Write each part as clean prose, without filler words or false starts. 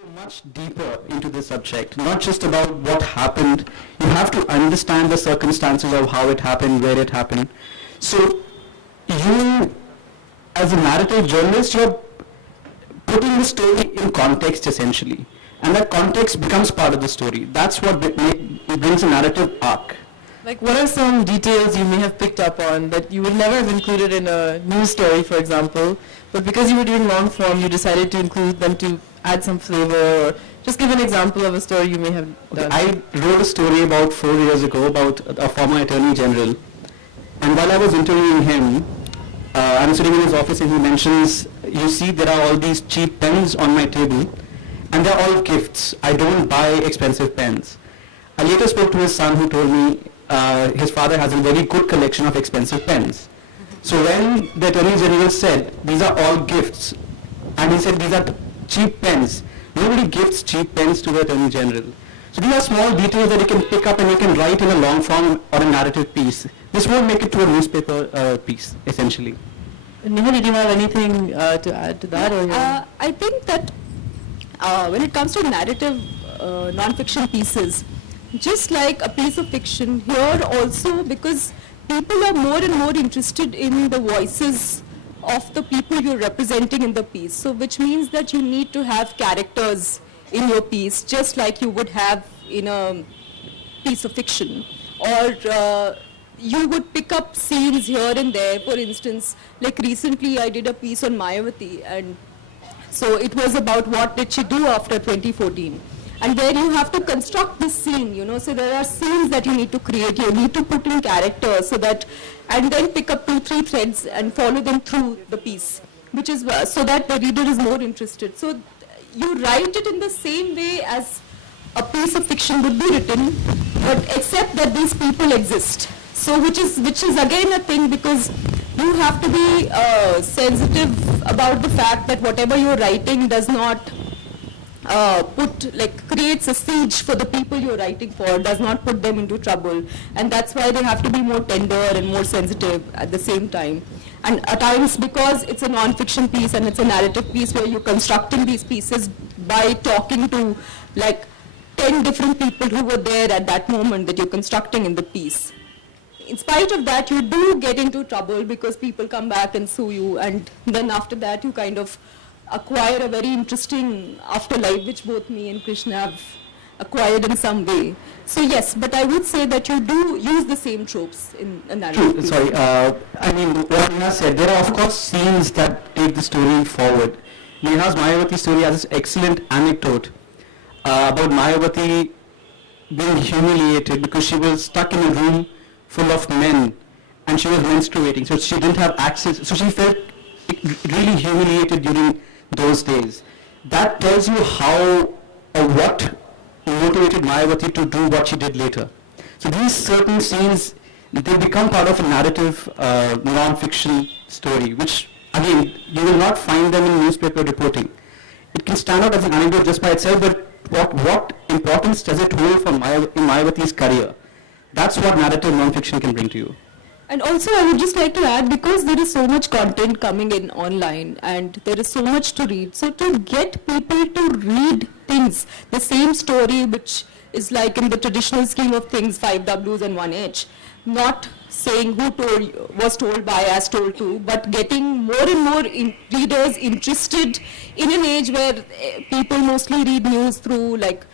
Go much deeper into the subject, not just about what happened. You have to understand the circumstances of how it happened, where it happened. So you, as a narrative journalist, you're putting the story in context essentially. And that context becomes part of the story. That's what brings a narrative arc. Like, what are some details you may have picked up on that you would never have included in a news story, for example, but because you were doing long form, you decided to include them to add some flavor, or just give an example of a story you may have done? I wrote a story about 4 years ago about a former Attorney General. And while I was interviewing him, I'm sitting in his office and he mentions, you see there are all these cheap pens on my table and they're all gifts. I don't buy expensive pens. I later spoke to his son who told me his father has a very good collection of expensive pens. So when the Attorney General said, these are all gifts, and he said these are cheap pens, nobody gifts cheap pens to the Attorney General. So these are small details that you can pick up and you can write in a long form or a narrative piece. This won't make it to a newspaper piece, essentially. Neha, did you have anything to add to that? Or I think that when it comes to narrative non-fiction pieces, just like a piece of fiction, here also, because people are more and more interested in the voices of the people you're representing in the piece. So which means that you need to have characters in your piece, just like you would have in a piece of fiction. Or you would pick up scenes here and there. For instance, like recently I did a piece on Mayawati, and so it was about what did she do after 2014. And there you have to construct this scene, you know, so there are scenes that you need to create, you need to put in characters so that, and then pick up 2-3 threads and follow them through the piece, which is so that the reader is more interested. So you write it in the same way as a piece of fiction would be written, but except that these people exist. So which is again a thing, because you have to be sensitive about the fact that whatever you're writing does not creates a siege for the people you're writing for, does not put them into trouble. And that's why they have to be more tender and more sensitive at the same time. And at times, because it's a non-fiction piece and it's a narrative piece where you're constructing these pieces by talking to like 10 different people who were there at that moment that you're constructing in the piece. In spite of that, you do get into trouble because people come back and sue you, and then after that you kind of acquire a very interesting afterlife, which both me and Krishna have acquired in some way. So yes, but I would say that you do use the same tropes in a narrative. Sorry, I mean, what Neha said, there are of course scenes that take the story forward. Neha's Mayawati story has this excellent anecdote about Mayawati being humiliated because she was stuck in a room full of men and she was menstruating, so she didn't have access, so she felt really humiliated during those days. That tells you how or what motivated Mayawati to do what she did later. So these certain scenes, they become part of a narrative non-fiction story, which again, you will not find them in newspaper reporting. It can stand out as an anecdote just by itself, but what importance does it hold for in Mayawati's career? That's what narrative non-fiction can bring to you. And also I would just like to add, because there is so much content coming in online and there is so much to read, so to get people to read things, the same story which is like in the traditional scheme of things, 5 W's and 1 H, not saying who was told by as told to, but getting more and more readers interested in an age where people mostly read news through like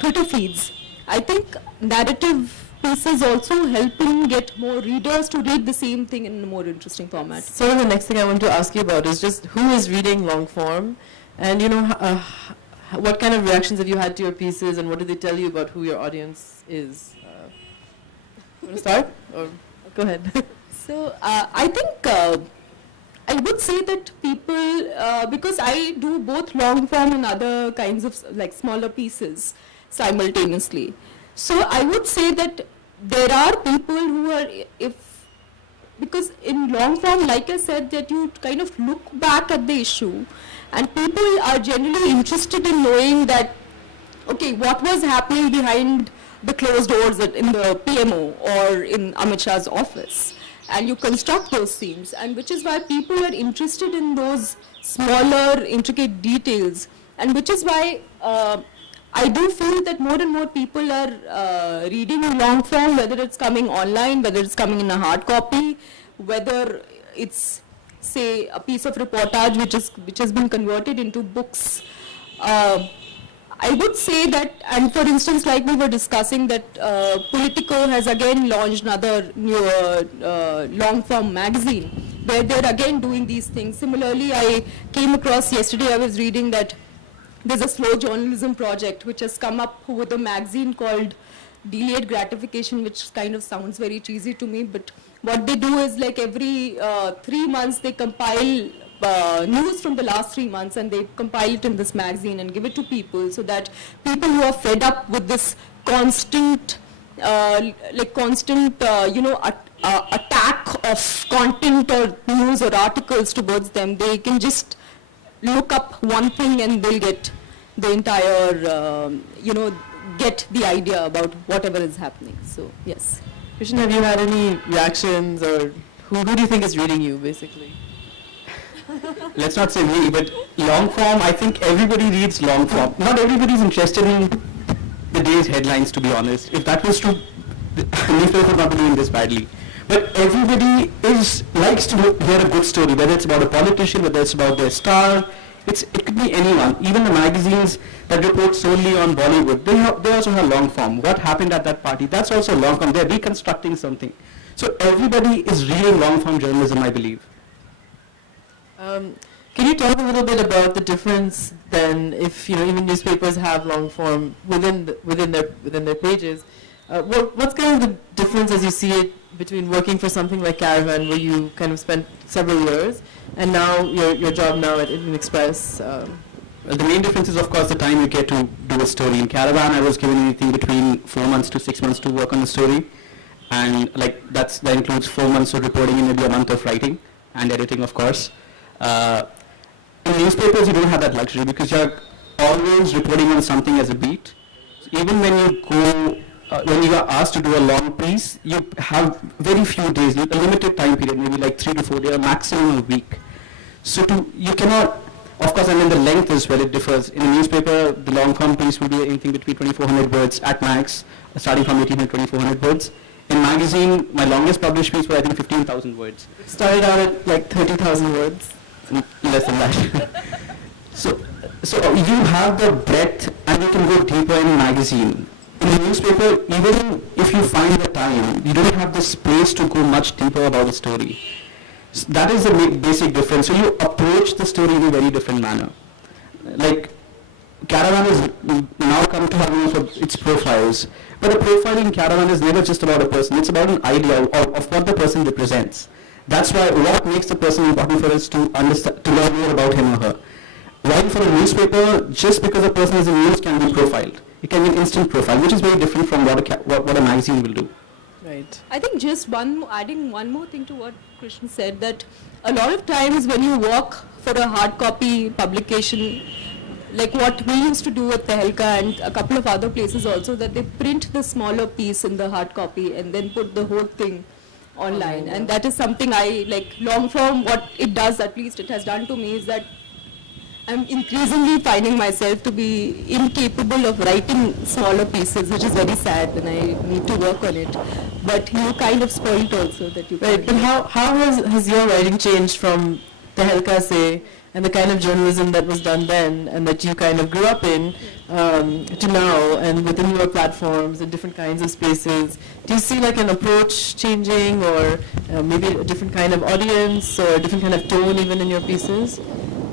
Twitter feeds. I think narrative pieces also helping get more readers to read the same thing in a more interesting format. So the next thing I want to ask you about is just who is reading long form, and you know, what kind of reactions have you had to your pieces, and what do they tell you about who your audience is? Want to start? Or go ahead. So I think I would say that people, because I do both long form and other kinds of like smaller pieces simultaneously. So I would say that there are people who are, because in long form, like I said, that you kind of look back at the issue, and people are generally interested in knowing that, okay, what was happening behind the closed doors in the PMO or in Amit Shah's office. And you construct those scenes, and which is why people are interested in those smaller, intricate details and which is why I do feel that more and more people are reading long form, whether it's coming online, whether it's coming in a hard copy, whether it's, say, a piece of reportage which has been converted into books. I would say that, and for instance, like we were discussing, that Politico has again launched another new long form magazine where they're again doing these things. Similarly, I came across yesterday, I was reading that there's a slow journalism project which has come up with a magazine called Delayed Gratification, which kind of sounds very cheesy to me, but what they do is, like, every 3 months they compile news from the last 3 months, and they compile it in this magazine and give it to people, so that people who are fed up with this constant, attack of content or news or articles towards them, they can just look up one thing and they'll get the entire, get the idea about whatever is happening. So, yes. Krishna, have you had any reactions, or who do you think is reading you, basically? Let's not say me, but long form, I think everybody reads long form. Not everybody is interested in the day's headlines, to be honest. If that was true, the newspaper would not be doing this badly. But everybody likes to hear a good story, whether it's about a politician, whether it's about their star. It could be anyone. Even the magazines that report solely on Bollywood, they also have long form. What happened at that party? That's also long form. They're reconstructing something. So everybody is reading long form journalism, I believe. Can you talk a little bit about the difference then, if even newspapers have long form within their pages? What's kind of the difference, as you see it, between working for something like Caravan, where you kind of spent several years, and now your job now at Indian Express? Well, the main difference is, of course, the time you get to do a story. In Caravan, I was given anything between 4 months to 6 months to work on the story, and that includes 4 months of reporting and maybe a month of writing and editing, of course. In newspapers, you don't have that luxury because you're always reporting on something as a beat. So even when you are asked to do a long piece, you have very few days, a limited time period, maybe like 3 to 4 days, maximum a week. So you cannot, of course, and then the length as well, it differs. In a newspaper, the long form piece will be anything between 2,400 words at max, starting from 1,800 to 2,400 words. In magazine, my longest published piece was, I think, 15,000 words. It started out at like 30,000 words. Less than that. So you have the breadth, and you can go deeper in magazine. In the newspaper, even if you find the time, you don't have the space to go much deeper about a story. So that is the basic difference. So you approach the story in a very different manner. Like, Caravan is now come to have its profiles. But the profile in Caravan is never just about a person. It's about an idea of what the person represents. That's why what makes the person important for us to understand, to learn more about him or her. While for a newspaper, just because a person is in news can be profiled. It can be an instant profile, which is very different from what a magazine will do. Right. I think just adding one more thing to what Krishna said, that a lot of times when you work for a hard copy publication, like what we used to do at Tehelka and a couple of other places also, that they print the smaller piece in the hard copy and then put the whole thing online. And that is something I like. Long form, what it does, at least it has done to me, is that I'm increasingly finding myself to be incapable of writing smaller pieces, which is very sad, and I need to work on it. But you kind of spoiled also that you. Right, but how has your writing changed from Tehelka, say, and the kind of journalism that was done then and that you kind of grew up in, to now, and with the newer platforms and different kinds of spaces? Do you see like an approach changing, or maybe a different kind of audience, or a different kind of tone even in your pieces?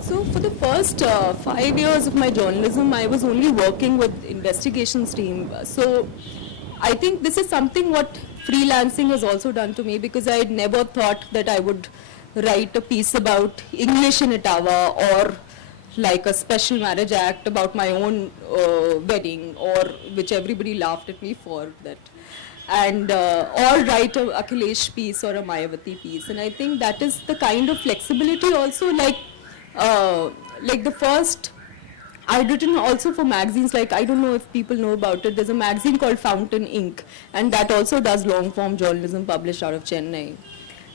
So for the first 5 years of my journalism, I was only working with investigations team. So I think this is something what freelancing has also done to me, because I had never thought that I would write a piece about English in Ottawa, or like a special marriage act about my own wedding, or which everybody laughed at me for that, and or write a Akhilesh piece or a Mayawati piece. And I think that is the kind of flexibility also, like the first, I'd written also for magazines, like I don't know if people know about it, there's a magazine called Fountain Ink, and that also does long form journalism, published out of Chennai.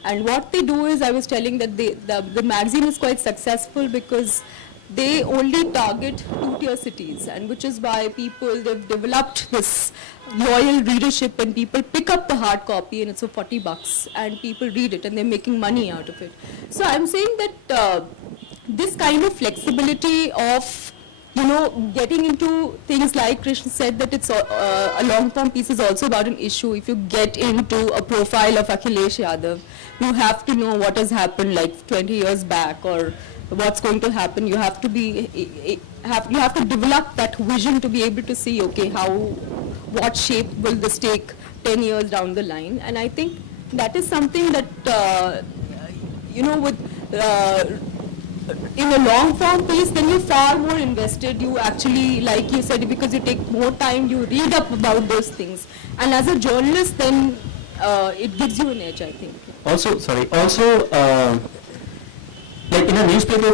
And what they do is, I was telling that the magazine is quite successful because they only target two-tier cities, and which is why they've developed this loyal readership, and people pick up the hard copy and it's for $40 and people read it and they're making money out of it. So I'm saying that this kind of flexibility of getting into things like Krishna said, that it's a long-form piece is also about an issue. If you get into a profile of Akhilesh Yadav, you have to know what has happened like 20 years back or what's going to happen. You have to you have to develop that vision to be able to see, okay, what shape will this take 10 years down the line. And I think that is something that in a long form piece, then you're far more invested. You actually, like you said, because you take more time, you read up about those things. And as a journalist, then it gives you an edge, I think. Also, like in a newspaper,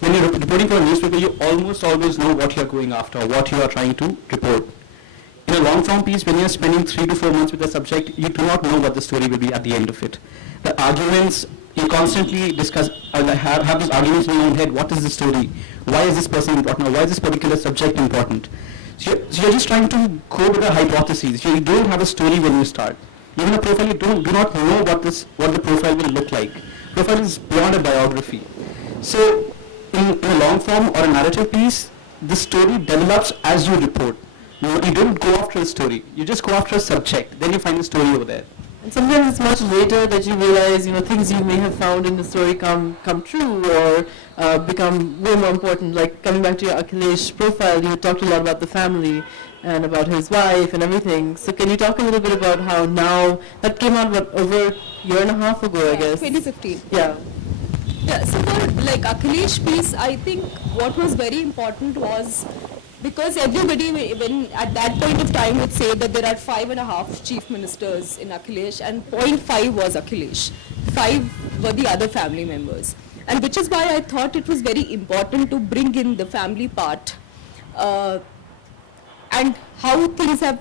when you're reporting for a newspaper, you almost always know what you're going after, what you are trying to report. In a long form piece, when you're spending 3 to 4 months with a subject, you do not know what the story will be at the end of it. The arguments, you constantly discuss, have these arguments in your own head. What is the story? Why is this person important? Or why is this particular subject important? So you're just trying to go with the hypotheses. You don't have a story when you start. Even a profile, you do not know what the profile will look like. Profile is beyond a biography. So in a long form or a narrative piece, the story develops as you report. You don't go after a story. You just go after a subject. Then you find the story over there. And sometimes it's much later that you realize, things you may have found in the story come true or become way more important. Like coming back to your Akhilesh profile, you talked a lot about the family and about his wife and everything. So can you talk a little bit about how now, that came out over a year and a half ago, I guess? 2015. Yeah. Yeah, so for like Akhilesh piece, I think what was very important was, because everybody, when at that point of time, would say that there are 5.5 chief ministers in Akhilesh, and 0.5 was Akhilesh. 5 were the other family members. And which is why I thought it was very important to bring in the family part. And how things have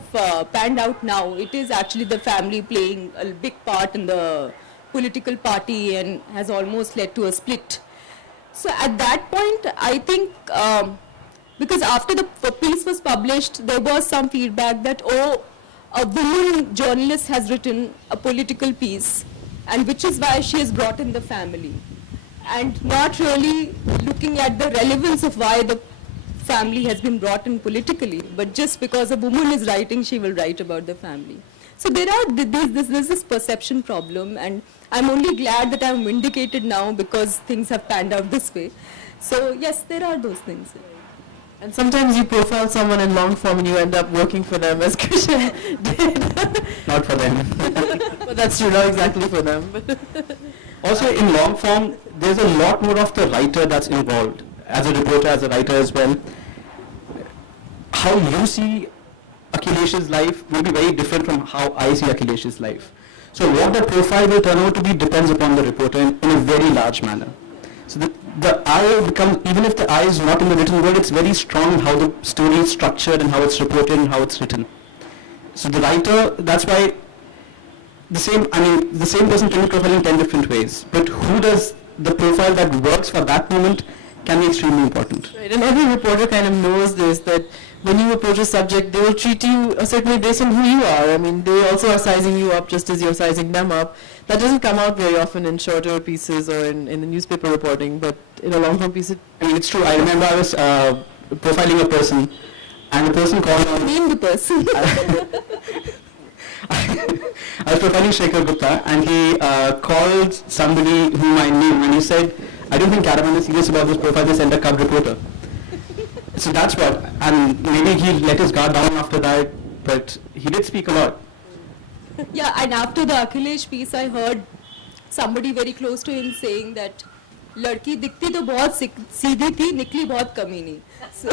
panned out now, it is actually the family playing a big part in the political party and has almost led to a split. So at that point, I think, because after the piece was published, there was some feedback that, a woman journalist has written a political piece, and which is why she has brought in the family. And not really looking at the relevance of why the family has been brought in politically, but just because a woman is writing, she will write about the family. So there's this perception problem, and I'm only glad that I'm vindicated now because things have panned out this way. So yes, there are those things. And sometimes you profile someone in long form and you end up working for them, as Krishan did. Not for them. But that's true, not exactly for them. Also, in long form, there's a lot more of the writer that's involved, as a reporter, as a writer as well. How you see Akhilesh's life will be very different from how I see Akhilesh's life. So what the profile will turn out to be depends upon the reporter in a very large manner. So the eye becomes, even if the eye is not in the written word, it's very strong in how the story is structured and how it's reported and how it's written. So the writer, that's why the same person can be profiled in 10 different ways. But who does the profile that works for that moment can be extremely important. Right, and every reporter kind of knows this, that when you approach a subject, they will treat you a certain way based on who you are. I mean, they also are sizing you up just as you're sizing them up. That doesn't come out very often in shorter pieces or in the newspaper reporting, but in a long-form piece, it's true. I remember I was profiling a person, and the person called on... Name the person. I was profiling Shekhar Gupta, and he called somebody whom I knew, and he said, I don't think Caravan is serious about this profile, they send a cub reporter. So that's what, and maybe he let his guard down after that, but he did speak a lot. Yeah, and after the Akhilesh piece, I heard somebody very close to him saying that, लड़की दिखती तो बहुत सीधी थी, निकली बहुत कमीनी. So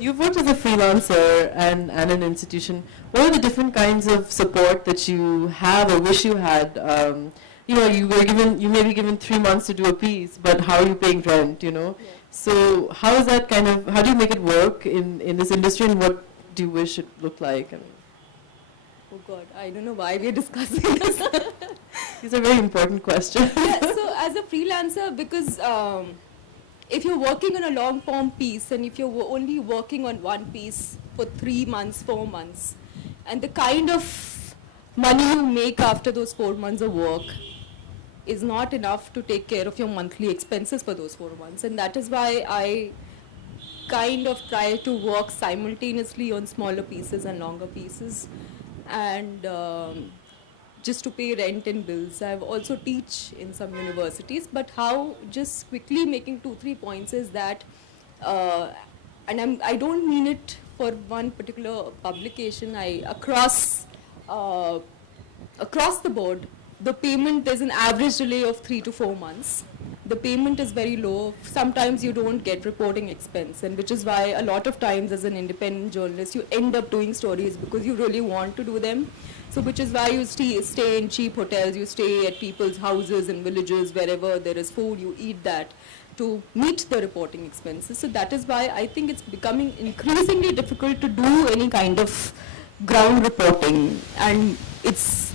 you've worked as a freelancer and an institution. What are the different kinds of support that you have or wish you had? You may be given 3 months to do a piece, but how are you paying rent, Yeah. So how is that how do you make it work in this industry, and what do you wish it looked like? Oh God, I don't know why we are discussing this. These are very important questions. Yeah, so as a freelancer, because if you're working on a long form piece and if you're only working on one piece for 3 months, 4 months, and the kind of money you make after those 4 months of work is not enough to take care of your monthly expenses for those 4 months. And that is why I kind of try to work simultaneously on smaller pieces and longer pieces, and just to pay rent and bills. I've also teach in some universities, but how, just quickly making 2-3 points is that, and I don't mean it for one particular publication, across the board, the payment, there's an average delay of 3 to 4 months. The payment is very low. Sometimes you don't get reporting expense, and which is why a lot of times as an independent journalist, you end up doing stories because you really want to do them. So which is why you stay in cheap hotels, you stay at people's houses in villages, wherever there is food, you eat that to meet the reporting expenses. So that is why I think it's becoming increasingly difficult to do any kind of ground reporting, and it's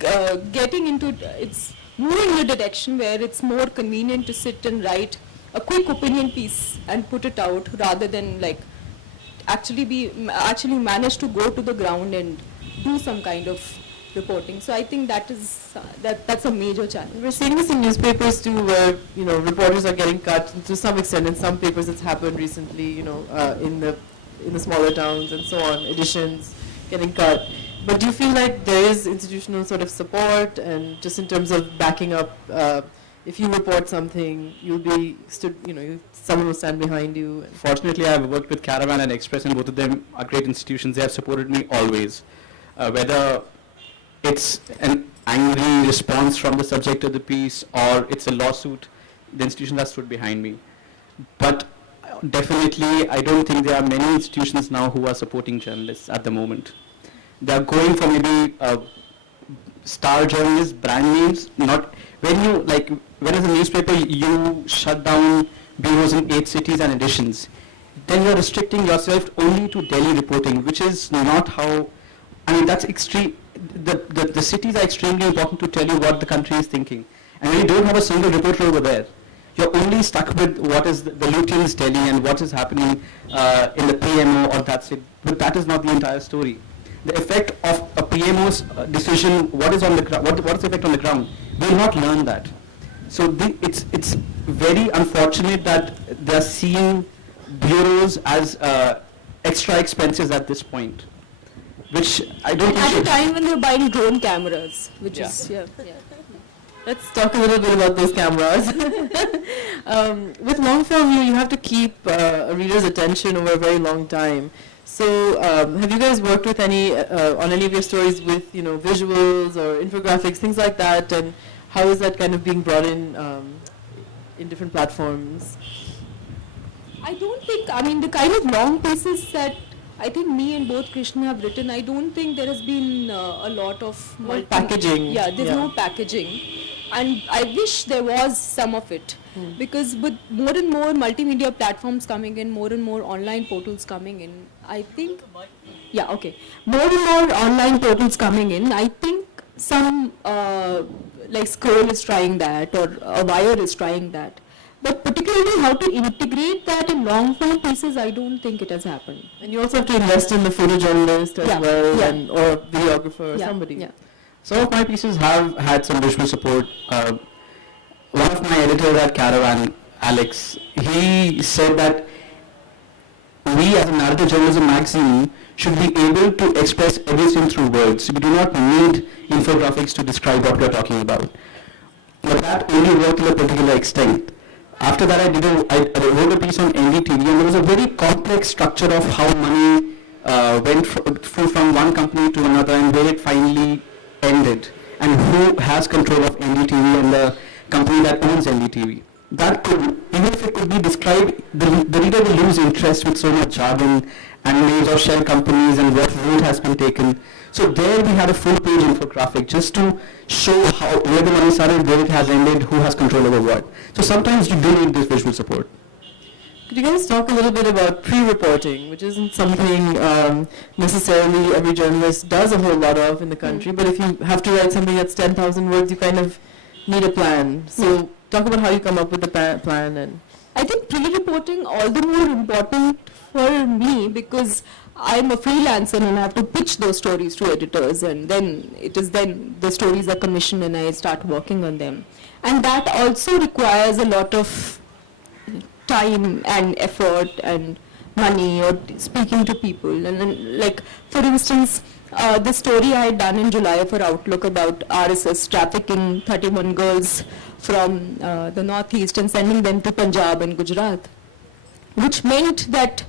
it's moving in a direction where it's more convenient to sit and write a quick opinion piece and put it out rather than like actually manage to go to the ground and do some kind of reporting. So I think that is that's a major challenge. We're seeing this in newspapers too, where reporters are getting cut to some extent. In some papers, it's happened recently. In the smaller towns and so on, editions getting cut. But do you feel like there is institutional sort of support, and just in terms of backing up, if you report something, you'll be someone will stand behind you? Fortunately, I've worked with Caravan and Express, and both of them are great institutions. They have supported me always. Whether it's an angry response from the subject of the piece or it's a lawsuit, the institutions have stood behind me. But definitely, I don't think there are many institutions now who are supporting journalists at the moment. They are going for maybe star journalists, brand names. Not when as a newspaper you shut down bureaus in 8 cities and editions, then you're restricting yourself only to Delhi reporting, which is not how. I mean, that's extreme. The cities are extremely important to tell you what the country is thinking. And when you don't have a single reporter over there, you're only stuck with what is the Lutyens Delhi and what is happening in the PMO, or that's it. But that is not the entire story. The effect of a PMO's decision, what is on the what is the effect on the ground? We will not learn that. So it's very unfortunate that they are seeing bureaus as extra expenses at this point, which I don't think at a should. time when they're buying drone cameras, which Yeah. is Let's talk a little bit about those cameras. With long form, you have to keep a reader's attention over a very long time. So have you guys worked with on any of your stories with visuals or infographics, things like that, and how is that kind of being brought in different platforms? I don't think, I mean, the kind of long pieces that I think me and both Krishna have written, I don't think there has been a lot of packaging. Yeah, there's no packaging. And I wish there was some of it. Because with more and more multimedia platforms coming in, more and more online portals coming in, I think, more and more online portals coming in, I think some, like Scroll is trying that, or Wire is trying that. But particularly how to integrate that in long form pieces, I don't think it has happened. And you also have to invest in the photojournalist as well, and or videographer or somebody. Yeah. Some of my pieces have had some visual support. One of my editors at Caravan, Alex, he said that we as a narrative journalism magazine should be able to express everything through words. We do not need infographics to describe what we are talking about. But that only worked to a particular extent. After that, I wrote a piece on NDTV, and there was a very complex structure of how money went from one company to another and where it finally ended, and who has control of NDTV and the company that owns NDTV. That could, even if it could be described, the reader will lose interest with so much jargon and names of shell companies and what route has been taken. So there we had a full page infographic just to show where the money started, where it has ended, who has control over what. So sometimes you do need this visual support. Could you guys talk a little bit about pre-reporting, which isn't something necessarily every journalist does a whole lot of in the country, but if you have to write something that's 10,000 words, you kind of need a plan. So talk about how you come up with the plan. And I think pre-reporting all the more important for me because I'm a freelancer and I have to pitch those stories to editors, and then the stories are commissioned and I start working on them. And that also requires a lot of time and effort and money or speaking to people. And then, like, for instance, the story I had done in July for Outlook about RSS trafficking 31 girls from the northeast and sending them to Punjab and Gujarat, which meant that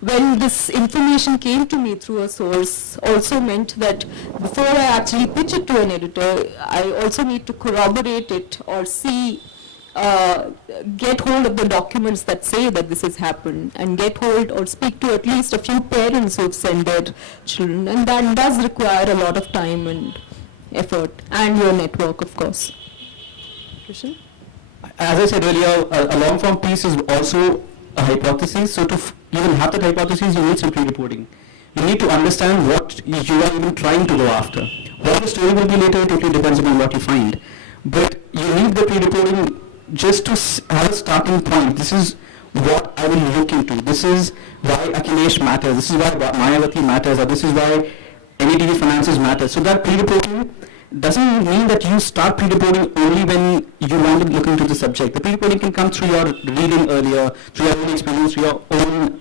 when this information came to me through a source, also meant that before I actually pitch it to an editor, I also need to corroborate it or get hold of the documents that say that this has happened, and get hold or speak to at least a few parents who have sent their children, and that does require a lot of time and effort, and your network, of course. Christian? As I said earlier, a long form piece is also a hypothesis. So to even have that hypothesis, you need some pre-reporting. You need to understand what you are even trying to go after. What the story will be later totally depends upon what you find. But you need the pre-reporting just to have a starting point. This is what I will look into. This is why Akhilesh matters. This is why Mayawati matters. Or this is why NETV finances matter. So that pre-reporting doesn't mean that you start pre-reporting only when you want to look into the subject. The pre-reporting can come through your reading earlier, through your own experience, through your own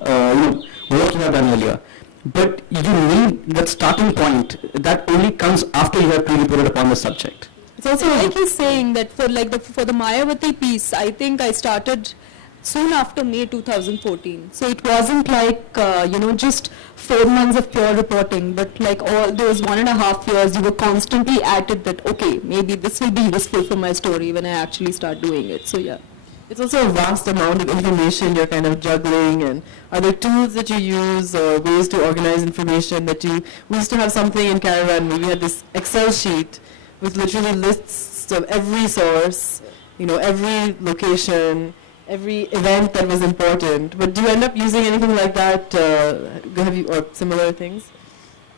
work you have done earlier. But you need that starting point that only comes after you have pre-reported upon the subject. It's also like he's saying that for the Mayawati piece, I think I started soon after May 2014. So it wasn't like, just 4 months of pure reporting, but like all those 1.5 years, you were constantly at it that, okay, maybe this will be useful for my story when I actually start doing it. So yeah. it's also a vast amount of information you're kind of juggling, and are there tools that you use or ways to organize information that we used to have something in Caravan where we had this Excel sheet with literally lists of every source, every location, every event that was important. But do you end up using anything like that, or similar things?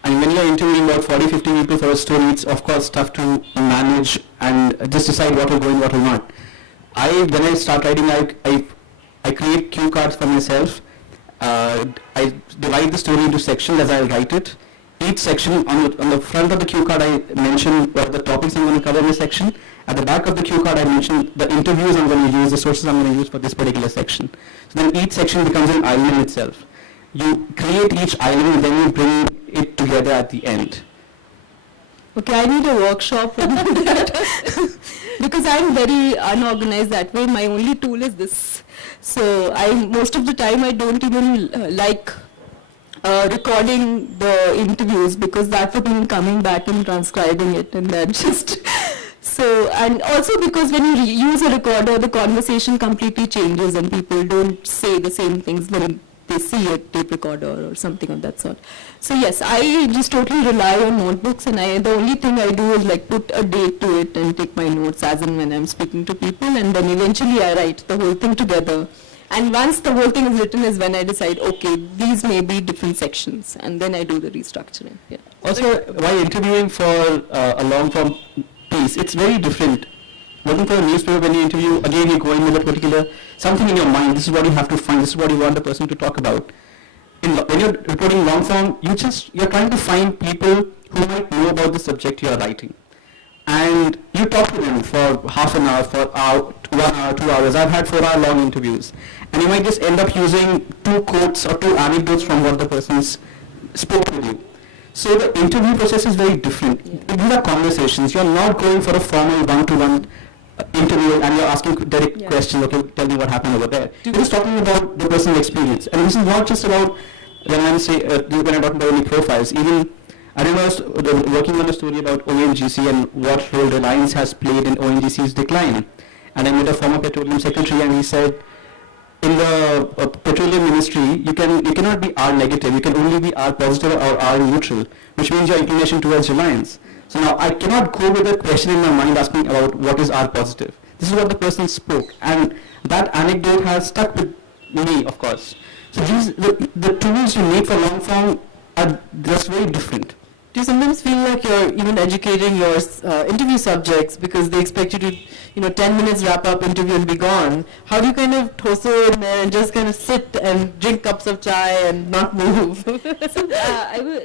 And when you're interviewing about 40, 50 people for a story, it's of course tough to manage and just decide what will go in, what will not. When I start writing, I create cue cards for myself. I divide the story into sections as I write it. Each section, on the front of the cue card, I mention what the topics I'm going to cover in the section. At the back of the cue card, I mention the interviews I'm going to use, the sources I'm going to use for this particular section. So then each section becomes an island itself. You create each island and then you bring it together at the end. Okay, I need a workshop on that because I'm very unorganized that way. My only tool is this. So most of the time I don't even like recording the interviews because that would mean coming back and transcribing it, and that just so, and also because when you use a recorder, the conversation completely changes and people don't say the same things when they see a tape recorder or something of that sort. So yes, I just totally rely on notebooks, and the only thing I do is like put a date to it and take my notes as and when I'm speaking to people, and then eventually I write the whole thing together. And once the whole thing is written is when I decide, okay, these may be different sections, and then I do the restructuring. Yeah. Also, while interviewing for a long form piece, it's very different. Working for a newspaper, when you interview, again you go in with a particular something in your mind. This is what you have to find. This is what you want the person to talk about. When you're reporting long form, you're trying to find people who might know about the subject you are writing, and you talk to them for half an hour, for 1 hour, 2 hours. I've had 4-hour long interviews, and you might just end up using 2 quotes or 2 anecdotes from what the person's spoke with you. So the interview process is very different. These are conversations. You're not going for a formal one-to-one interview and you're asking direct questions. Okay, tell me what happened over there. You're just talking about the personal experience, and this is not just about when I'm talking about any profiles. Even I remember working on a story about ONGC and what role Reliance has played in ONGC's decline. And I met a former petroleum secretary, and he said, in the petroleum ministry, you cannot be R negative. You can only be R positive or R neutral, which means your inclination towards Reliance. So now I cannot go with a question in my mind asking about what is R positive. This is what the person spoke, and that anecdote has stuck with me, of course. So the tools you need for long form are just very different. Do you sometimes feel like you're even educating your interview subjects because they expect you to, 10 minutes wrap up interview and be gone? How do you kind of tosso in there and just kind of sit and drink cups of chai and not move? So I will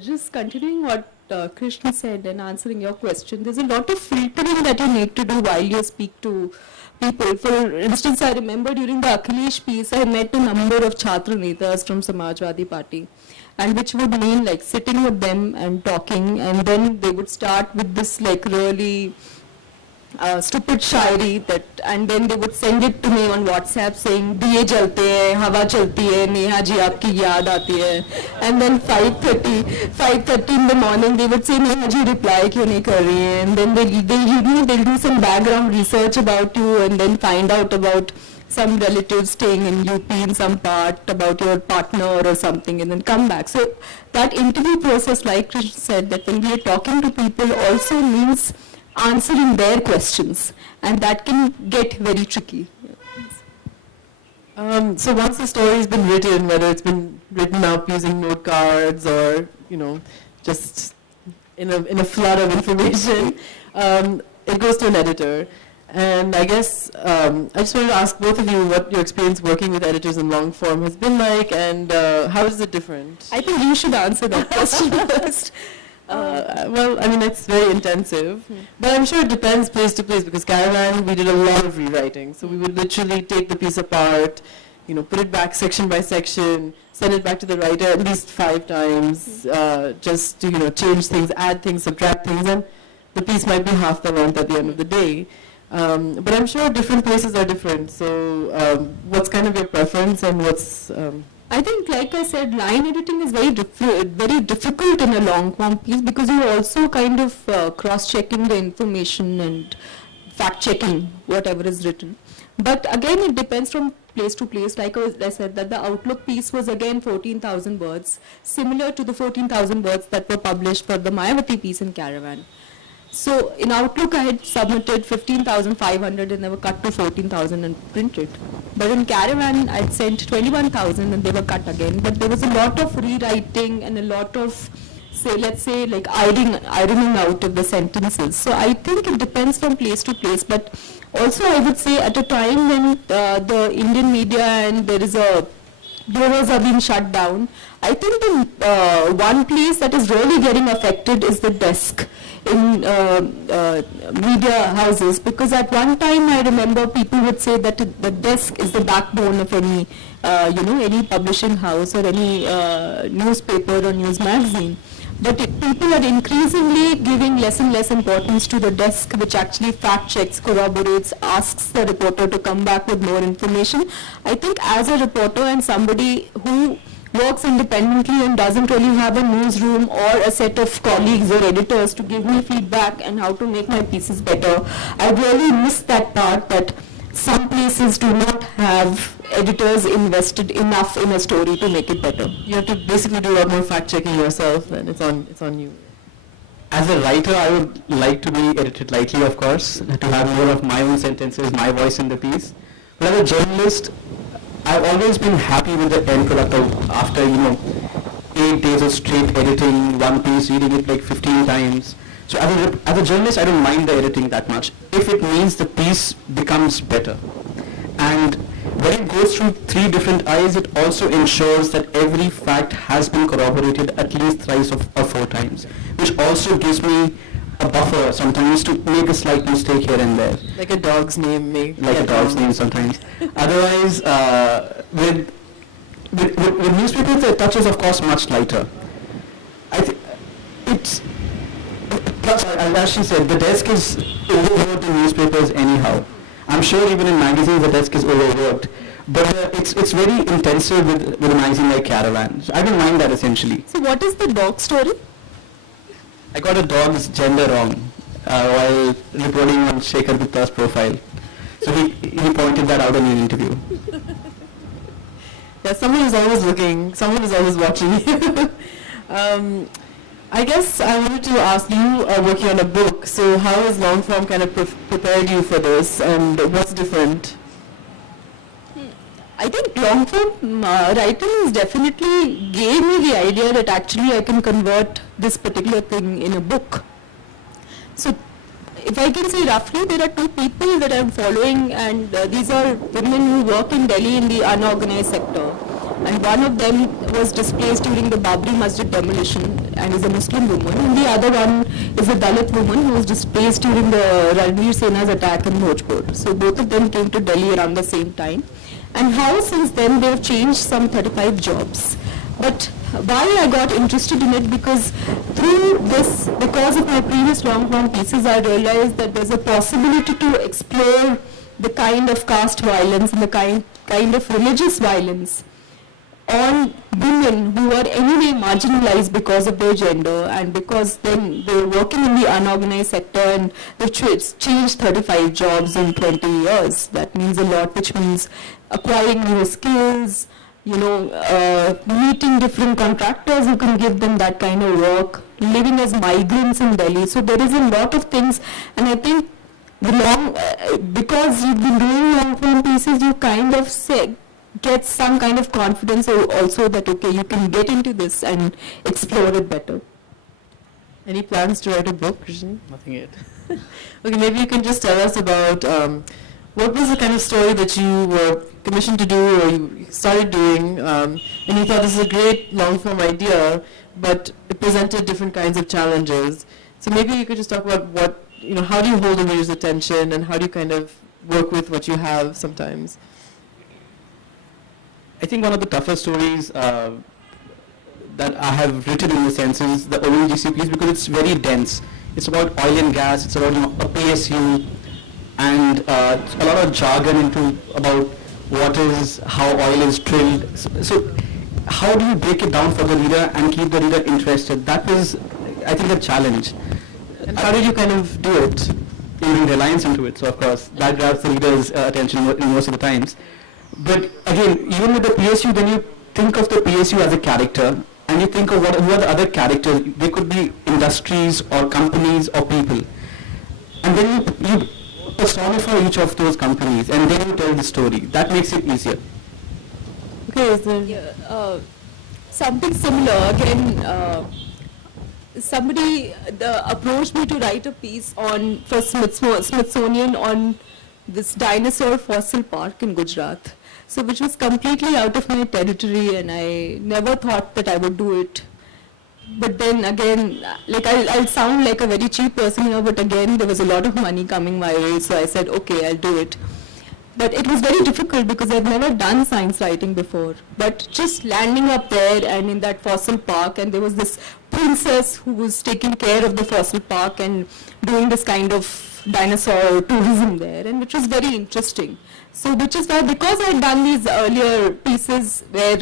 just continuing what Krishna said and answering your question. There's a lot of filtering that you need to do while you speak to people. For instance, I remember during the Akhilesh piece, I met a number of Chhatra Netas from Samajwadi Party, and which would mean like sitting with them and talking, and then they would start with this like really stupid shairi that, and then they would send it to me on WhatsApp saying diye jalte hai, hawa chalti hai, Neha ji aapki yaad aati hai, and then 5:30 in the morning they would say Neha ji reply kyun nahi kar rahi hai, and then they'll do some background research about you and then find out about some relatives staying in UP in some part, about your partner or something, and then come back. So that interview process, like Krishna said, that when we are talking to people also means answering their questions, and that can get very tricky. So once the story has been written, whether it's been written up using note cards or, just in a flood of information, it goes to an editor. And I guess I just wanted to ask both of you what your experience working with editors in long form has been like, and how is it different? I think you should answer that question first. Well, I mean, it's very intensive, but I'm sure it depends place to place, because Caravan, we did a lot of rewriting. So we would literally take the piece apart, put it back section by section, send it back to the writer at least 5 times, just to, change things, add things, subtract things, and the piece might be half the length at the end of the day. But I'm sure different places are different. So what's kind of your preference, and what's... I think, like I said, line editing is very difficult in a long form piece, because you're also kind of cross-checking the information and fact-checking whatever is written. But again, it depends from place to place. Like I said, that the Outlook piece was again 14,000 words, similar to the 14,000 words that were published for the Mayawati piece in Caravan. So in Outlook, I had submitted 15,500 and they were cut to 14,000 and printed. But in Caravan, I'd sent 21,000 and they were cut again. But there was a lot of rewriting and a lot of, let's say, like ironing out of the sentences. So I think it depends from place to place. But also, I would say at a time when the Indian media and bureaus are being shut down, I think the one place that is really getting affected is the desk in media houses, because at one time I remember people would say that the desk is the backbone of any any publishing house or any newspaper or news magazine. But people are increasingly giving less and less importance to the desk, which actually fact checks, corroborates, asks the reporter to come back with more information. I think as a reporter and somebody who works independently and doesn't really have a newsroom or a set of colleagues or editors to give me feedback and how to make my pieces better, I really miss that part, that some places do not have editors invested enough in a story to make it better. You have to basically do a lot more fact checking yourself, and it's on you. As a writer, I would like to be edited lightly, of course, to have more of my own sentences, my voice in the piece. But as a journalist, I've always been happy with the end product of, after 8 days of straight editing one piece, reading it like 15 times. So as a journalist, I don't mind the editing that much, if it means the piece becomes better. And when it goes through 3 different eyes, it also ensures that every fact has been corroborated at least thrice or 4 times, which also gives me a buffer sometimes to make a slight mistake here and there. Like a dog's name may Like a dog's name sometimes. Otherwise, with newspapers, the touch is of course much lighter. I think it's, plus, as she said, the desk is overworked in newspapers anyhow. I'm sure even in magazines the desk is overworked. But it's very intensive with a magazine like Caravan. So I don't mind that essentially. So what is the dog story? I got a dog's gender wrong while reporting on Shekhar Gupta's profile. So he pointed that out in an interview. Yeah, someone is always looking, someone is always watching you. I guess I wanted to ask, you are working on a book, so how has long form kind of prepared you for this, and what's different? I think long form writing is definitely gave me the idea that actually I can convert this particular thing in a book. So if I can say roughly, there are two people that I'm following, and these are women who work in Delhi in the unorganized sector. And one of them was displaced during the Babri Masjid demolition and is a Muslim woman. And the other one is a Dalit woman who was displaced during the Ranveer Sena's attack in Bhojpur. So both of them came to Delhi around the same time. And how since then they have changed some 35 jobs. But why I got interested in it, because through this, because of my previous long form pieces, I realized that there's a possibility to explore the kind of caste violence and the kind of religious violence on women who are anyway marginalized because of their gender, and because then they're working in the unorganized sector and they've changed 35 jobs in 20 years. That means a lot, which means acquiring new skills, meeting different contractors who can give them that kind of work, living as migrants in Delhi. So there is a lot of things, and I think because you've been doing long form pieces, you kind of get some kind of confidence also that okay, you can get into this and explore it better. Any plans to write a book, Krishnan? Nothing yet. Okay, maybe you can just tell us about what was the kind of story that you were commissioned to do or you started doing, and you thought this is a great long-form idea, but it presented different kinds of challenges. So maybe you could just talk about how do you hold a reader's attention, and how do you kind of work with what you have sometimes? I think one of the toughest stories that I have written in the sense is the ONGC piece, because it's very dense. It's about oil and gas, it's about a PSU, and a lot of jargon about how oil is drilled. So how do you break it down for the reader and keep the reader interested? That was, I think, a challenge. And how did you kind of do it? Giving reliance into it, so of course that grabs the reader's attention most of the times. But again, even with the PSU, then you think of the PSU as a character, and you think of who are the other characters. They could be industries or companies or people, and then you personify each of those companies, and then you tell the story. That makes it easier. Okay, is there Something similar again. Somebody approached me to write a piece for Smithsonian on this dinosaur fossil park in Gujarat. So which was completely out of my territory, and I never thought that I would do it. But then again, I'll sound like a very cheap person here, but again there was a lot of money coming my way, so I said okay, I'll do it. But it was very difficult because I've never done science writing before. But just landing up there and in that fossil park, and there was this princess who was taking care of the fossil park and doing this kind of dinosaur tourism there, and which was very interesting. So which is why, because I had done these earlier pieces where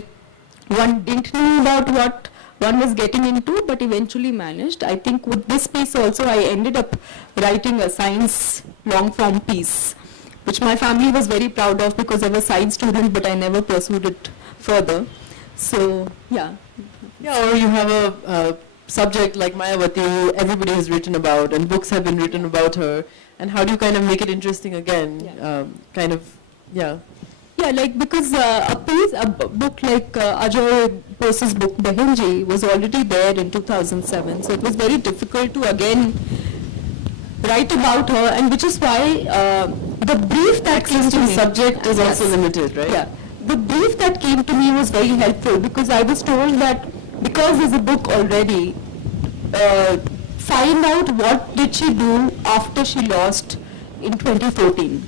one didn't know about what one was getting into, but eventually managed, I think with this piece also I ended up writing a science long form piece, which my family was very proud of, because I was a science student but I never pursued it further. So yeah. Yeah, or you have a subject like Mayawati who everybody has written about, and books have been written about her, and how do you kind of make it interesting again? Yeah. Yeah, like because a book like Ajoy Bose's book Behenji was already there in 2007, so it was very difficult to again write about her, and which is why the brief that came to me, subject is also limited, right? Yeah, the brief that came to me was very helpful, because I was told that because there's a book already, find out what did she do after she lost in 2014.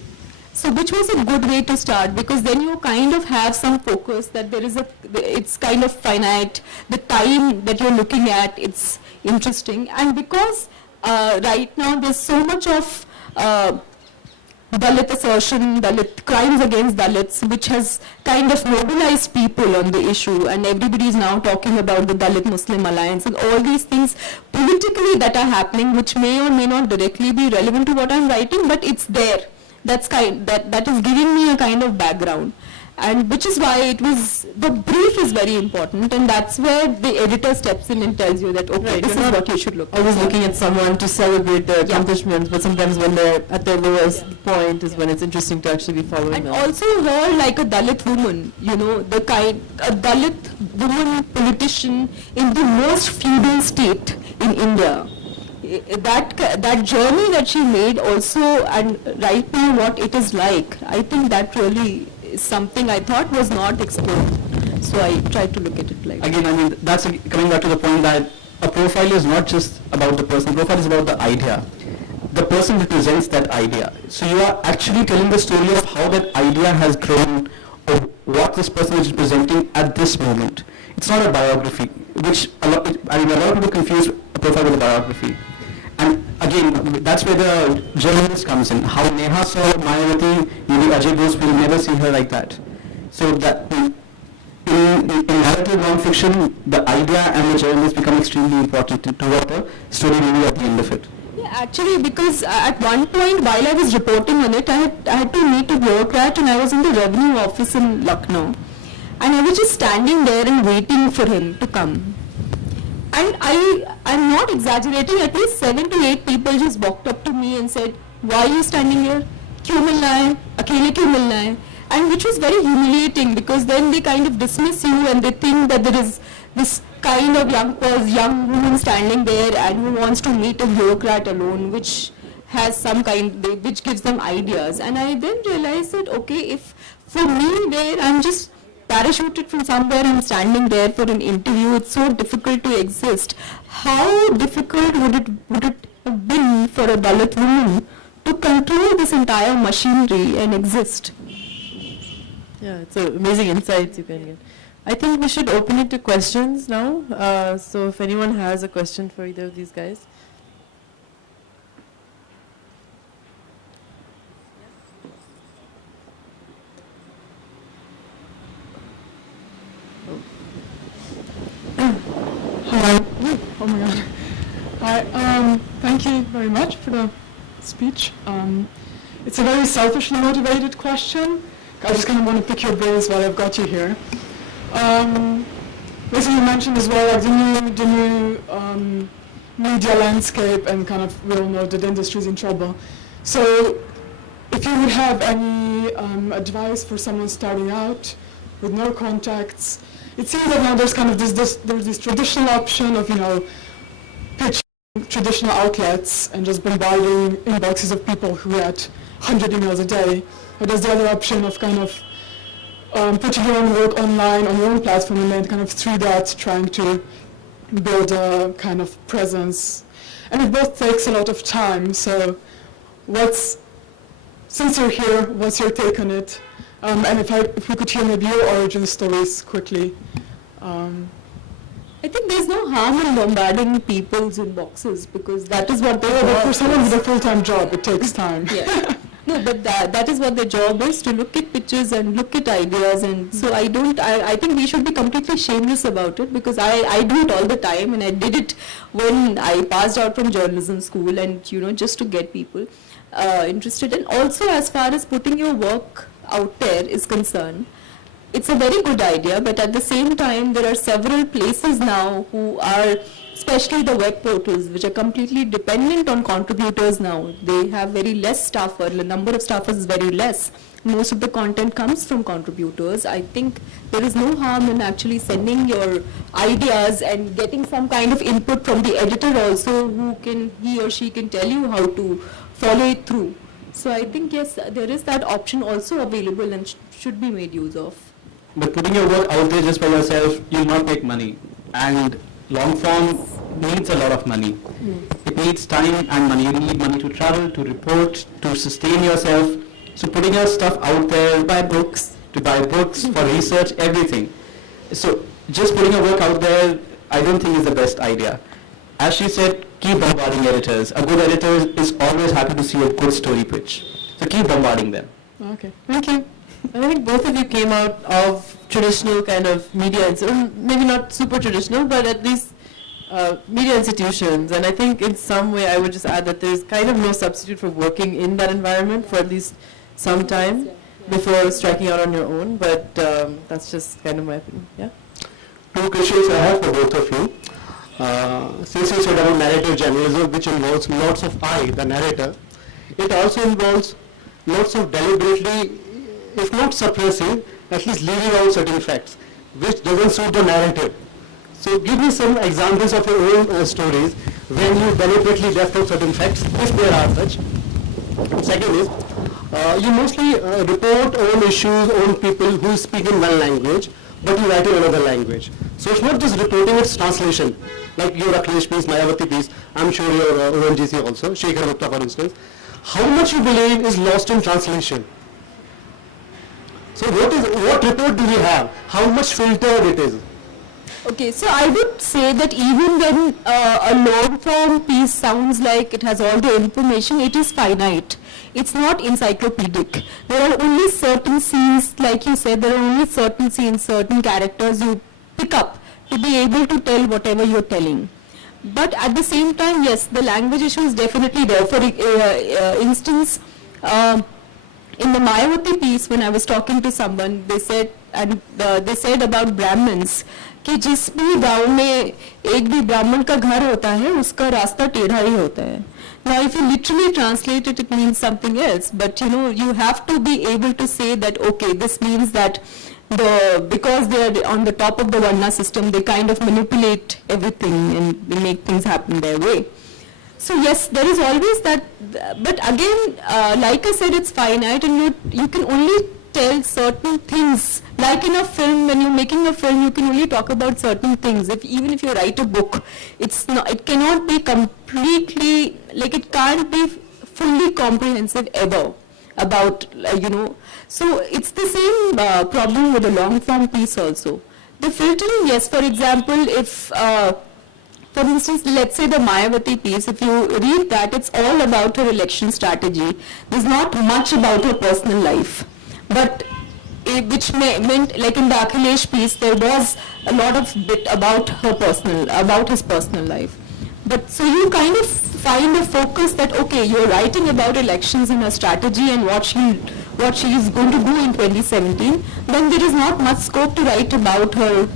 So which was a good way to start, because then you kind of have some focus that it's kind of finite, the time that you're looking at, it's interesting. And because right now there's so much of Dalit assertion, Dalit crimes against Dalits, which has kind of mobilized people on the issue, and everybody is now talking about the Dalit Muslim Alliance and all these things politically that are happening, which may or may not directly be relevant to what I'm writing, but it's there. That is giving me a kind of background. And which is why the brief is very important, and that's where the editor steps in and tells you that, okay, Right, this you're is not what you should look for. always looking at someone to celebrate their Yeah. accomplishments, but sometimes when they're at their lowest point is when it's interesting to actually be following And them. also her like a Dalit woman, a Dalit woman politician in the most feudal state in India. That journey that she made also, and right now what it is like, I think that really is something I thought was not explored. So I tried to look at it like that. Again, I mean, that's coming back to the point that a profile is not just about the person. Profile is about the idea. The person represents that idea. So you are actually telling the story of how that idea has grown, or what this person is representing at this moment. It's not a biography, which a lot of people confuse a profile with a biography. And again, that's where the journalist comes in. How Neha saw Mayawati, maybe Ajay Bose will never see her like that. So that in narrative non-fiction, the idea and the journalist become extremely important to what the story will be at the end of it. Yeah, actually, because at one point while I was reporting on it, I had to meet a bureaucrat, and I was in the revenue office in Lucknow. And I was just standing there and waiting for him to come. And I'm not exaggerating, at least 7 to 8 people just walked up to me and said, why are you standing here? Kyun milna hai? Akele kyun milna hai? And which was very humiliating, because then they kind of dismiss you and they think that there is this kind of young woman standing there and who wants to meet a bureaucrat alone, which has which gives them ideas. And I then realized that, okay, if for me where I'm just parachuted from somewhere and standing there for an interview, it's so difficult to exist. How difficult would it have been for a Dalit woman to control this entire machinery and exist? Yeah, it's amazing insights you can get. I think we should open it to questions now. So if anyone has a question for either of these guys. Hi. Oh my God. Hi. Thank you very much for the speech. It's a very selfishly motivated question. I just kind of want to pick your brains while I've got you here. Basically, you mentioned as well like the new media landscape, and kind of we all know that the industry is in trouble. So, if you would have any advice for someone starting out with no contacts, it seems that now there's kind of there's this traditional option of pitching traditional outlets and just bombarding inboxes of people who get 100 emails a day. But there's the other option of kind of putting your own work online on your own platform, and then kind of through that trying to build a kind of presence. And it both takes a lot of time. So since you're here, what's your take on it? And if we could hear maybe your origin stories quickly. I think there's no harm in bombarding people's inboxes, because that is what their But job for someone is. with a full-time job, it takes time. Yeah. No, but that is what their job is, to look at pictures and look at ideas. And so I think we should be completely shameless about it, because I do it all the time, and I did it when I passed out from journalism school, and just to get people interested. And also, as far as putting your work out there is concerned, it's a very good idea, but at the same time there are several places now who are, especially the web portals, which are completely dependent on contributors now. They have very less staff, or the number of staffers is very less. Most of the content comes from contributors. I think there is no harm in actually sending your ideas and getting some kind of input from the editor also, he or she can tell you how to follow it through. So I think, yes, there is that option also available and should be made use of. But putting your work out there just by yourself, you'll not make money. And long form needs a lot of money. It needs time and money. You need money to travel, to report, to sustain yourself. So putting your stuff out there, to buy books, for research, everything. So just putting your work out there, I don't think is the best idea. As she said, keep bombarding editors. A good editor is always happy to see a good story pitch. So keep bombarding them. Okay, thank you. I think both of you came out of traditional kind of media, maybe not super traditional, but at least media institutions. And I think in some way I would just add that there's kind of no substitute for working in that environment for at least some time. before striking out on your own, but that's just kind of my opinion. Yeah. Two questions I have for both of you. Since you said about narrative journalism, which involves lots of I, the narrator, it also involves lots of deliberately, if not suppressing, at least leaving out certain facts, which doesn't suit the narrative. So give me some examples of your own stories when you deliberately left out certain facts, if there are such. Second is, you mostly report on issues, on people who speak in one language, but you write in another language. So it's not just reporting, it's translation. Like your Akhilesh piece, Mayawati piece, I'm sure your ONGC also, Shekhar Gupta for instance. How much you believe is lost in translation? So what report do we have? How much filtered it is? Okay, so I would say that even when a long form piece sounds like it has all the information, it is finite. It's not encyclopedic. There are only certain scenes, like you said, there are only certain scenes, certain characters you pick up to be able to tell whatever you're telling. But at the same time, yes, the language issue is definitely there. For instance, in the Mayawati piece, when I was talking to someone, they said about Brahmins कि जिस भी गांव में एक भी ब्राह्मण का घर होता है उसका रास्ता टेढ़ा ही होता है. Now if you literally translate it, it means something else, but you have to be able to say that okay, this means that because they are on the top of the Varna system, they kind of manipulate everything and they make things happen their way. So yes, there is always that, but again, like I said, it's finite, and you can only tell certain things. Like in a film, when you're making a film, you can only talk about certain things. Even if you write a book, it cannot be completely, like it can't be fully comprehensive ever about, So it's the same problem with a long form piece also. The filtering, yes, for example, if, for instance, let's say the Mayawati piece, if you read that, it's all about her election strategy. There's not much about her personal life. But which meant, like in the Akhilesh piece, there was a lot of bit about his personal life. But so you kind of find a focus that, okay, you're writing about elections and her strategy and what she is going to do in 2017, then there is not much scope to write about her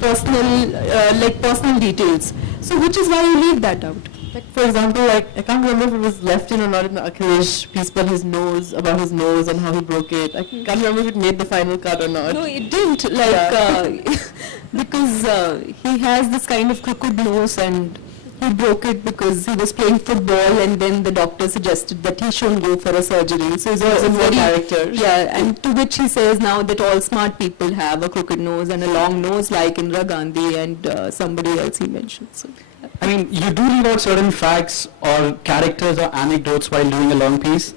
personal details. So which is why you leave that out. Like for example, like I can't remember if it was left in or not in the Akhilesh piece, but about his nose and how he broke it. I can't remember if it made the final cut or not. No, it didn't. Because he has this kind of crooked nose, and he broke it because he was playing football, and then the doctor suggested that he shouldn't go for a surgery. So he's a very character. Yeah, and to which he says now that all smart people have a crooked nose and a long nose, like Indira Gandhi and somebody else he mentioned. So. I mean, you do leave out certain facts or characters or anecdotes while doing a long piece.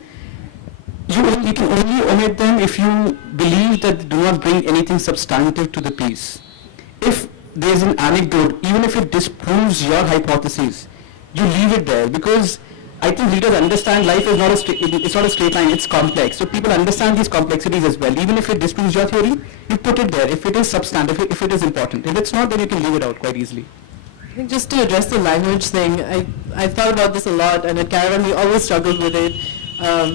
You can only omit them if you believe that they do not bring anything substantive to the piece. If there's an anecdote, even if it disproves your hypothesis, you leave it there, because I think readers understand life is not it's not a straight line, it's complex. So people understand these complexities as well. Even if it disproves your theory, you put it there if it is substantive, if it is important. If it's not, then you can leave it out quite easily. I think just to address the language thing, I've thought about this a lot, and at Caravan we always struggled with it.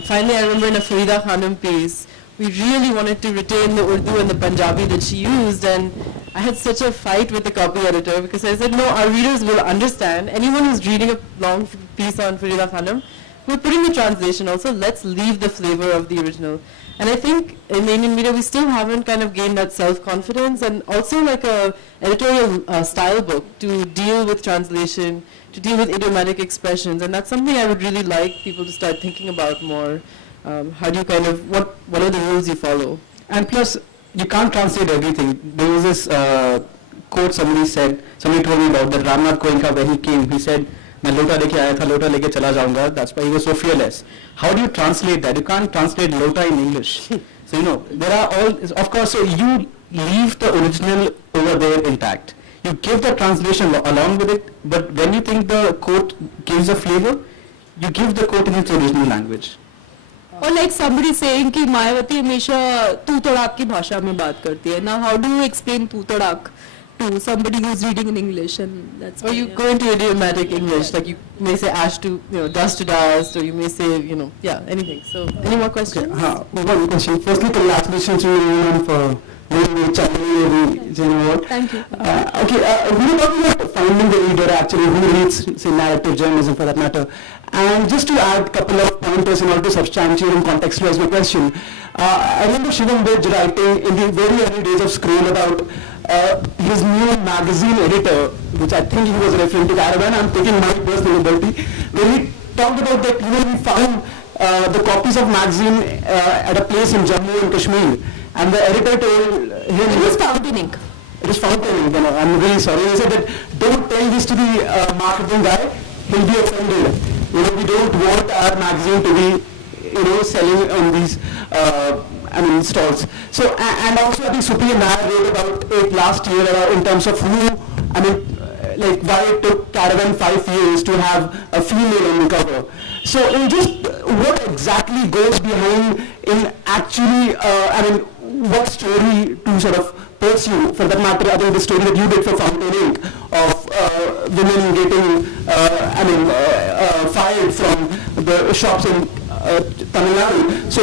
Finally, I remember in a Farida Khanum piece, we really wanted to retain the Urdu and the Punjabi that she used, and I had such a fight with the copy editor because I said, no, our readers will understand. Anyone who's reading a long piece on Farida Khanum, we're putting the translation also, let's leave the flavor of the original. And I think in the Indian media we still haven't kind of gained that self-confidence, and also like a editorial style book to deal with translation, to deal with idiomatic expressions, and that's something I would really like people to start thinking about more. How do you kind of, what are the rules you follow? And plus, you can't translate everything. There was this quote somebody told me about, that Ramnath Goenka, when he came, he said, मैं लोटा लेके आया था, लोटा लेके चला जाऊंगा. That's why he was so fearless. How do you translate that? You can't translate lota in English. So there are all, of course, so you leave the original over there intact. You give the translation along with it, but when you think the quote gives a flavor, you give the quote in its original language. Or like somebody saying कि मायावती हमेशा तू तड़ाक की भाषा में बात करती है. Now how do you explain तू तड़ाक to somebody who's reading in English, and that's Or why, you yeah. go into idiomatic English, like you may say ash to, dust to dust, or you may say, anything. So, any more questions? One question. Firstly, congratulations to everyone for winning the Chandni award. Thank you. We were talking about finding the reader actually who reads, say, narrative journalism for that matter. And just to add a couple of pointers in order to substantiate and contextualize my question, I remember Shivam Vij writing in the very early days of Scroll about his new magazine editor, which I think he was referring to Caravan. I'm taking my personal liberty, where he talked about that, he found the copies of magazine at a place in Jammu and Kashmir, and the editor told him It was fountain ink. it is fountain. I'm really sorry. He said that don't tell this to the marketing guy. He'll be offended. We don't want our magazine to be, selling on these, stalls. So, and also I think Supi and I wrote about it last year in terms of why it took Caravan 5 years to have a female on the cover. So, what exactly goes behind in actually, what story to sort of pursue? For that matter, I think the story that you did for Fountain Ink of women getting, fired from the shops in Tamil Nadu. So,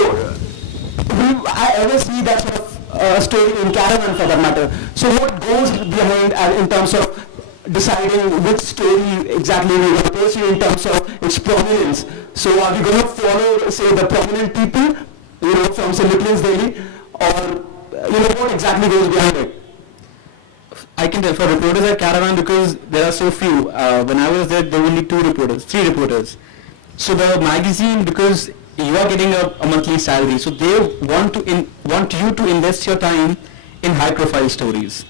will I ever see that sort of story in Caravan for that matter? So, what goes behind in terms of deciding which story exactly we're going to pursue in terms of its prominence? So, are we going to follow, say, the prominent people, from St. Nicholas, Delhi, or what exactly goes behind it? I can tell for reporters at Caravan because there are so few. When I was there were only 3 reporters. So the magazine, because you are getting a monthly salary, so they want you to invest your time in high profile stories.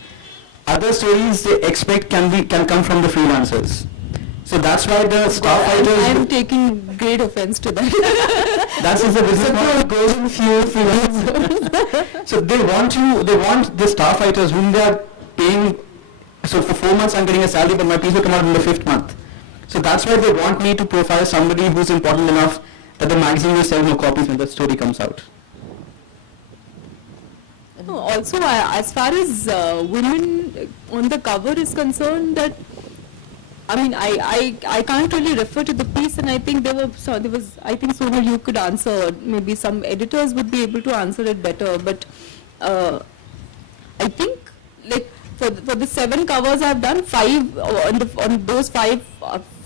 Other stories they expect can come from the freelancers. So that's why the staff writers. I'm taking great offense to that. That's the business model goes in few freelancers. So they want the staff writers whom they are paying. So for 4 months I'm getting a salary, but my piece will come out in the 5th month. So that's why they want me to profile somebody who's important enough that the magazine will sell more copies when the story comes out. Also, as far as women on the cover is concerned, that I can't really refer to the piece, and I think there was I think Sohal you could answer, maybe some editors would be able to answer it better, but I think like for the 7 covers I've done, 5 on those 5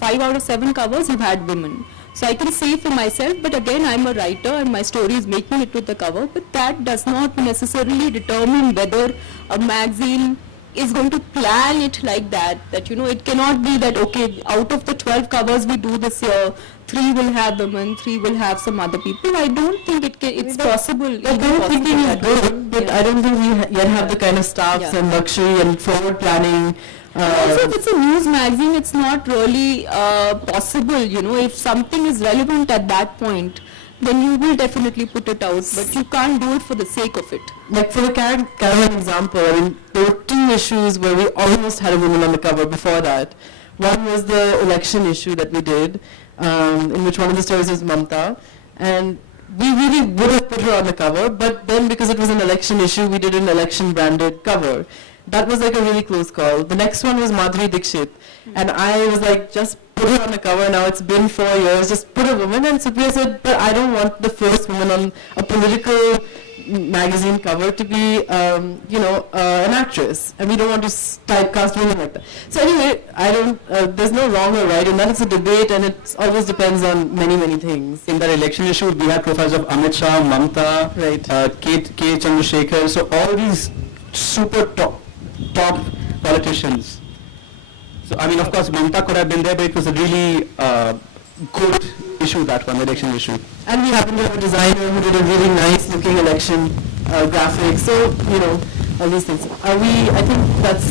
out of 7 covers you've had women. So I can say for myself, but again I'm a writer and my story is making it to the cover, but that does not necessarily determine whether a magazine is going to plan it like that it cannot be that, okay, out of the 12 covers we do this year, 3 will have women, 3 will have some other people. I don't think it's possible. That kind of thinking is good, but I don't think we yet have the kind of staffs and luxury and forward planning. Also, if it's a news magazine, it's not really possible, if something is relevant at that point, then you will definitely put it out, but you can't do it for the sake of it. Like for the Caravan example, there were 2 issues where we almost had a woman on the cover before that. One was the election issue that we did, in which one of the stories was Mamta, and we really would have put her on the cover, but then because it was an election issue, we did an election branded cover. That was like a really close call. The next one was Madhuri Dixit, and I was like, just put her on the cover. Now it's been 4 years, just put a woman. And Supriya said, but I don't want the first woman on a political magazine cover to be, an actress, and we don't want to typecast women like that. So anyway, there's no wrong or right in that. It's a debate, and it always depends on many, many things. In that election issue, we had profiles of Amit Shah, Mamta, Right. K. Chandrasekhar, so all these super top politicians. So of course Mamta could have been there, but it was a really good issue, that one, election issue. And we happen to have a designer who did a really nice looking election graphic. So, all these things. I think that's,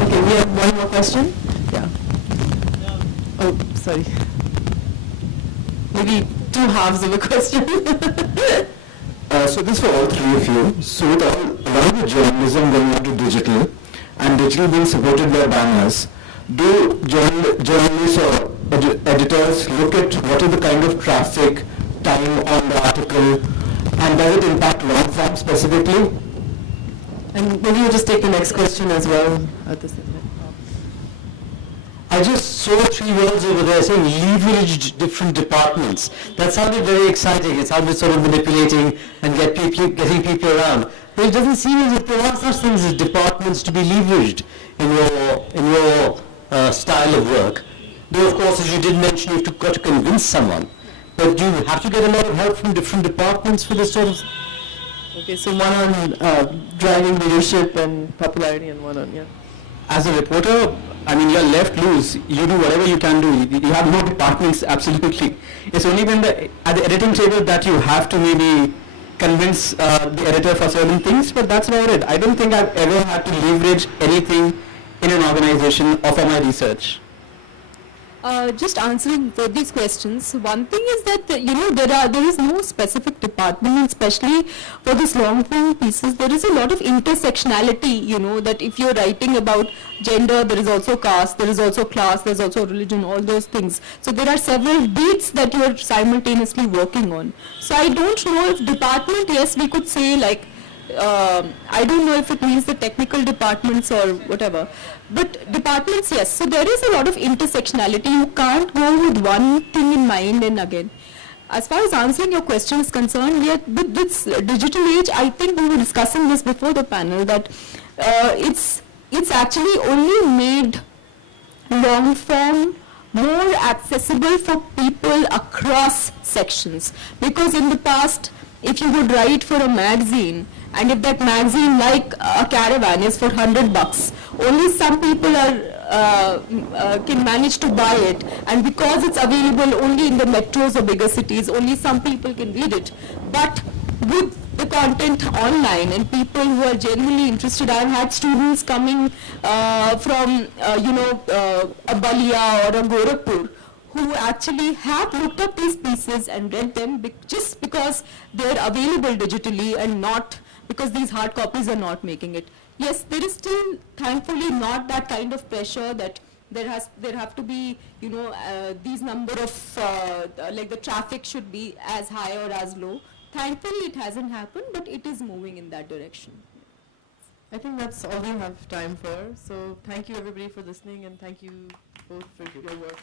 okay, we have one more question? Yeah. Oh, sorry. Maybe 2 halves of a question. So this for all 3 of you. So with a lot of the journalism going on to digital, and digital being supported by banners, do journalists or editors look at what is the kind of traffic, time on the article, and does it impact long form specifically? And maybe you just take the next question as well at this end. I just saw 3 words over there saying leverage different departments. That sounded very exciting. It sounded sort of manipulating and getting people around. But it doesn't seem as if there are such things as departments to be leveraged in your style of work. Though, of course, as you did mention, you've got to convince someone. But do you have to get a lot of help from different departments for this sort of? Okay, so one on driving leadership and popularity, and one on As a reporter, I mean, you're left loose. You do whatever you can do. You have no departments, absolutely. It's only when at the editing table that you have to maybe convince the editor for certain things, but that's about it. I don't think I've ever had to leverage anything in an organization or for my research. Just answering both these questions, one thing is that there is no specific department, and especially for these long form pieces, there is a lot of intersectionality. That if you're writing about gender, there is also caste, there is also class, there is also religion, all those things. So there are several beats that you are simultaneously working on. So I don't know if department, yes, we could say like. I don't know if it means the technical departments or whatever, but departments, yes. So there is a lot of intersectionality. You can't go with one thing in mind and again. As far as answering your question is concerned, with this digital age, I think we were discussing this before the panel, that it's actually only made long form more accessible for people across sections. Because in the past, if you would write for a magazine, and if that magazine, like a caravan, is for $100, only some people can manage to buy it, and because it's available only in the metros or bigger cities, only some people can read it. But with the content online and people who are genuinely interested, I've had students coming from a Balia or a Gorakhpur, who actually have looked up these pieces and read them just because they're available digitally and not because these hard copies are not making it. Yes, there is still, thankfully, not that kind of pressure that there have to be, these number of, like the traffic should be as high or as low. Thankfully, it hasn't happened, but it is moving in that direction. I think that's all we have time for. So thank you everybody for listening, and thank you both for your work.